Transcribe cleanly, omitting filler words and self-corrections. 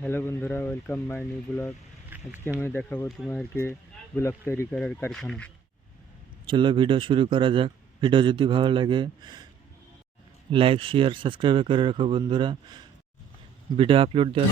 Hello বন্ধুরা, welcome my new blog. আজকে আমি দেখাবো তোমাদেরকে ব্লগ তৈরি করার কারখানা। চলো ভিডিও শুরু করা যাক। ভিডিও যদি ভালো লাগে লাইক শেয়ার সাবস্ক্রাইব করে রাখো বন্ধুরা। ভিডিও আপলোড দেওয়ার